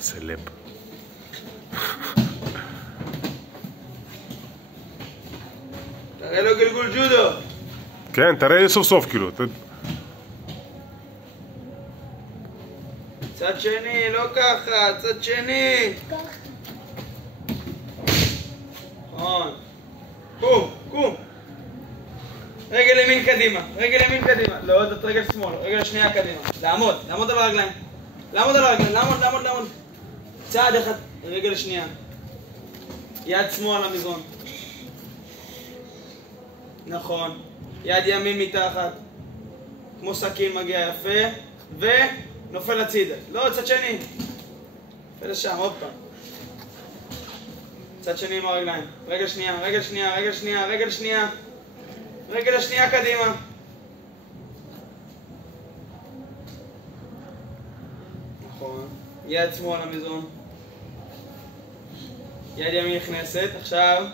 סלב. תראה לו גלגול ג'ודו. כן, תראה סוף סוף כאילו. צד שני, לא ככה, צד שני. ככה. נכון. קום, קום. רגל ימין קדימה, רגל ימין קדימה. לא, עוד רגל שמאל, רגל שנייה קדימה. לעמוד, לעמוד על הרגליים. לעמוד על הרגליים, לעמוד, לעמוד, לעמוד. צעד אחד, רגל שנייה. יד שמאל למזרון. נכון. יד ימין מתחת. כמו סכין מגיע יפה. ונופל הצידה. לא, צד שני. נופל לשם, עוד פעם. צד שני עם הרגליים. רגל שנייה, רגל שנייה, רגל שנייה, רגל שנייה. רגל השנייה קדימה. נכון. יד שמאל למזרון. יד ימין נכנסת. עכשיו,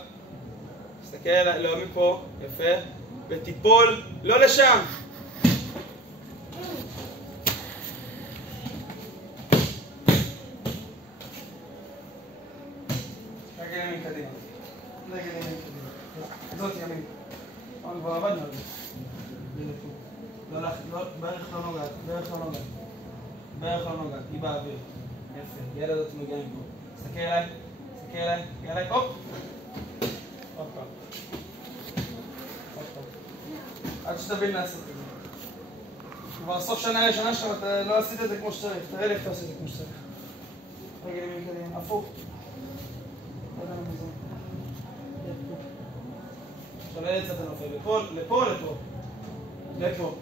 תסתכל, לא מפה, יפה. ותיפול, לא לשם. רגל ימין קדימה. רגל ימין קדימה. זאת ימין. כבר עבדנו על זה. בערך לא נוגעת, בערך לא נוגעת. בערך לא נוגעת, היא באוויר. יפה, יד הזאת מגיעה מפה. תסתכל אליי, תסתכל אליי, תסתכל אליי, הופ! עוד פעם. עוד פעם. עד שתבין לעשות את זה. כבר סוף שנה ראשונה שלך, אתה לא עשית את זה כמו שצריך. תראה לי איך אתה עושה את זה כמו שצריך. רגל ימין קדימה, הפוך. רגל המזון. עכשיו איזה צד אתה נופל? לפה, לפה, לפה. לפה.